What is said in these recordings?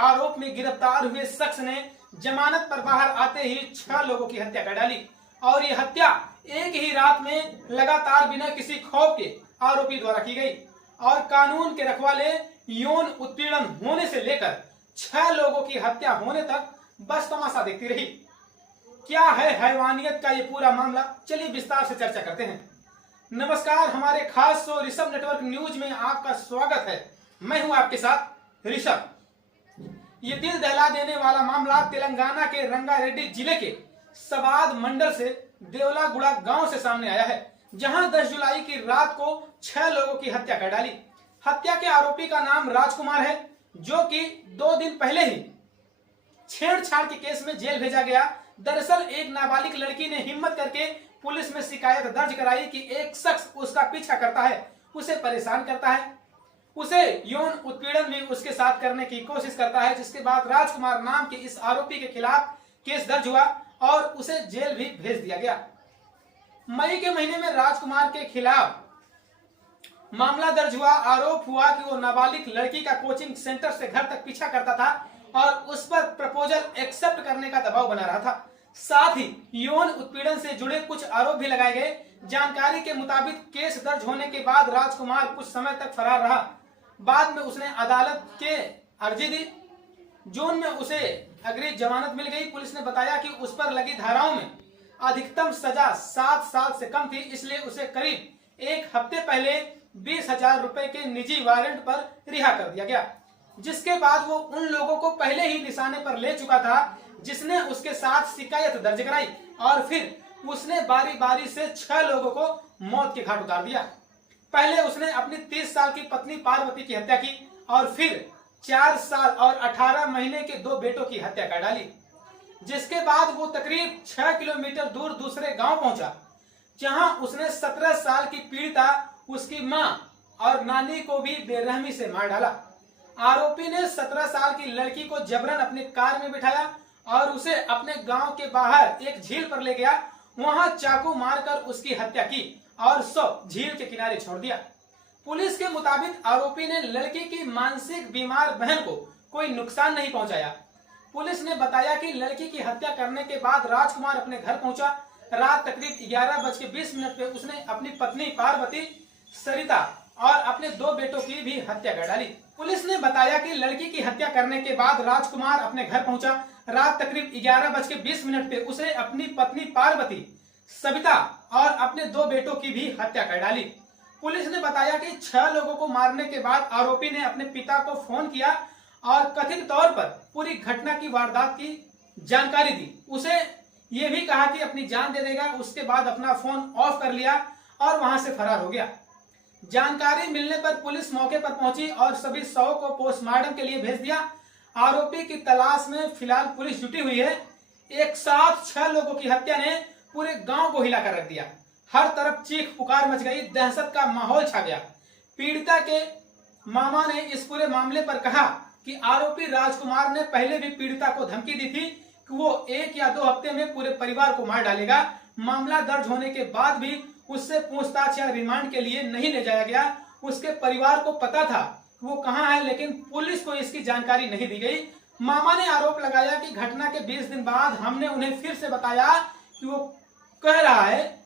आरोप में गिरफ्तार हुए शख्स ने जमानत पर बाहर आते ही 6 लोगों की हत्या कर डाली और ये हत्या एक ही रात में लगातार बिना किसी खौफ के आरोपी द्वारा की गई और कानून के रखवाले यौन उत्पीड़न होने से लेकर 6 लोगों की हत्या होने तक बस तमाशा देखती रही। क्या है हैवानियत का ये पूरा मामला, चलिए विस्तार से चर्चा करते हैं। नमस्कार, हमारे खास शो ऋषभ नेटवर्क न्यूज में आपका स्वागत है। मैं हूं आपके साथ ऋषभ। ये दिल दहला देने वाला मामला तेलंगाना के रंगारेड्डी जिले के सवाद मंडल से देवलागुड़ा गांव से सामने आया है, जहां 10 जुलाई की रात को 6 लोगों की हत्या कर डाली। हत्या के आरोपी का नाम राजकुमार है, जो कि 2 दिन पहले ही छेड़छाड़ के केस में जेल भेजा गया। दरअसल एक नाबालिग लड़की ने हिम्मत करके पुलिस में शिकायत दर्ज कराई कि एक शख्स उसका पीछा करता है, उसे परेशान करता है, उसे यौन उत्पीड़न भी उसके साथ करने की कोशिश करता है। जिसके बाद राजकुमार नाम के इस आरोपी के खिलाफ केस दर्ज हुआ और उसे जेल भी भेज दिया गया। मई के महीने में राजकुमार के खिलाफ मामला दर्ज हुआ। आरोप हुआ कि वो नाबालिग लड़की का कोचिंग सेंटर से घर तक पीछा करता था और उस पर प्रपोजल एक्सेप्ट करने का दबाव बना रहा था। साथ ही यौन उत्पीड़न से जुड़े कुछ आरोप भी लगाए गए। जानकारी के मुताबिक केस दर्ज होने के बाद राजकुमार कुछ समय तक फरार रहा। बाद में उसने अदालत के अर्जी दी, जून में उसे अग्रिम जमानत मिल गई। पुलिस ने बताया कि उस पर लगी धाराओं में अधिकतम सजा 7 साल से कम थी, इसलिए उसे करीब 1 हफ्ते पहले 20,000 रुपए के निजी वारंट पर रिहा कर दिया गया। जिसके बाद वो उन लोगों को पहले ही निशाने पर ले चुका था जिसने उसके साथ शिकायत दर्ज कराई और फिर उसने बारी बारी से 6 लोगों को मौत के घाट उतार दिया। पहले उसने अपनी 30 साल की पत्नी पार्वती की हत्या की और फिर 4 साल और 18 महीने के 2 बेटों की हत्या कर डाली। जिसके बाद वो तकरीब 6 किलोमीटर दूर दूसरे गांव पहुंचा, जहां उसने 17 साल की पीड़िता, उसकी मां और नानी को भी बेरहमी से मार डाला। आरोपी ने 17 साल की लड़की को जबरन अपनी कार में बिठाया और उसे अपने गांव के बाहर एक झील पर ले गया। वहां चाकू मारकर उसकी हत्या की और शव झील के किनारे छोड़ दिया। पुलिस के मुताबिक आरोपी ने लड़की की मानसिक बीमार बहन को कोई नुकसान नहीं पहुंचाया। पुलिस ने बताया कि लड़की की हत्या करने के बाद राजकुमार अपने घर पहुंचा। रात तकरीब 11:20 पे उसने अपनी पत्नी पार्वती, सरिता और अपने 2 बेटों की भी हत्या कर डाली। पुलिस ने बताया कि लड़की की हत्या करने के बाद राजकुमार अपने घर पहुंचा। रात तकरीब 11:20 पे उसे अपनी पत्नी पार्वती, सविता और अपने 2 बेटों की भी हत्या कर डाली। पुलिस ने बताया कि 6 लोगों को मारने के बाद आरोपी ने अपने पिता को फोन किया और कथित तौर पर पूरी घटना की वारदात की जानकारी दी। उसे ये भी कहा कि अपनी जान दे देगा। उसके बाद अपना फोन ऑफ कर लिया और वहां से फरार हो गया। जानकारी मिलने पर पुलिस मौके पर पहुंची और सभी शवों को पोस्टमार्टम के लिए भेज दिया। आरोपी की तलाश में फिलहाल पुलिस जुटी हुई है। एक साथ 6 लोगों की हत्या ने पूरे गांव को हिलाकर रख दिया। हर तरफ चीख पुकार मच गई, दहशत का माहौल छा गया। पीड़िता के मामा ने इस पूरे मामले पर कहा कि आरोपी राजकुमार ने पहले भी पीड़िता को धमकी दी थी कि वो 1 या 2 हफ्ते में पूरे परिवार को मार डालेगा। मामला दर्ज होने के बाद भी उससे पूछताछ या रिमांड के लिए नहीं ले जाया गया। उसके परिवार को पता था वो कहां है, लेकिन पुलिस को इसकी जानकारी नहीं दी गई। मामा ने आरोप लगाया कि घटना के 20 दिन बाद हमने उन्हें फिर से बताया कि वो कह रहा है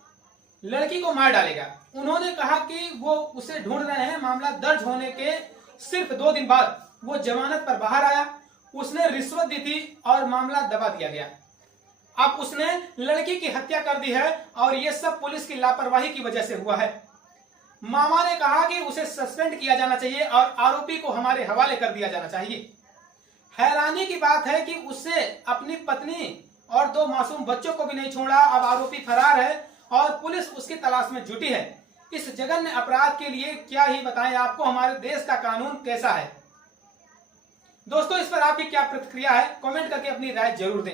लड़की को मार डालेगा। उन्होंने कहा कि वो उसे ढूंढ रहे हैं। मामला दर्ज होने के सिर्फ 2 दिन बाद वो जमानत पर बाहर आया। उसने रिश्वत दी थी और मामला दबा दिया गया। अब उसने लड़की की हत्या कर दी है और ये सब पुलिस की लापरवाही की वजह से हुआ है। मामा ने कहा कि उसे सस्पेंड किया जाना चाहिए और आरोपी को हमारे हवाले कर दिया जाना चाहिए। हैरानी की बात है कि उससे अपनी पत्नी और 2 मासूम बच्चों को भी नहीं छोड़ा। अब आरोपी फरार है और पुलिस उसकी तलाश में जुटी है। इस जघन्य अपराध के लिए क्या ही बताएं आपको, हमारे देश का कानून कैसा है। दोस्तों, इस पर आपकी क्या प्रतिक्रिया है, कमेंट करके अपनी राय जरूर दें।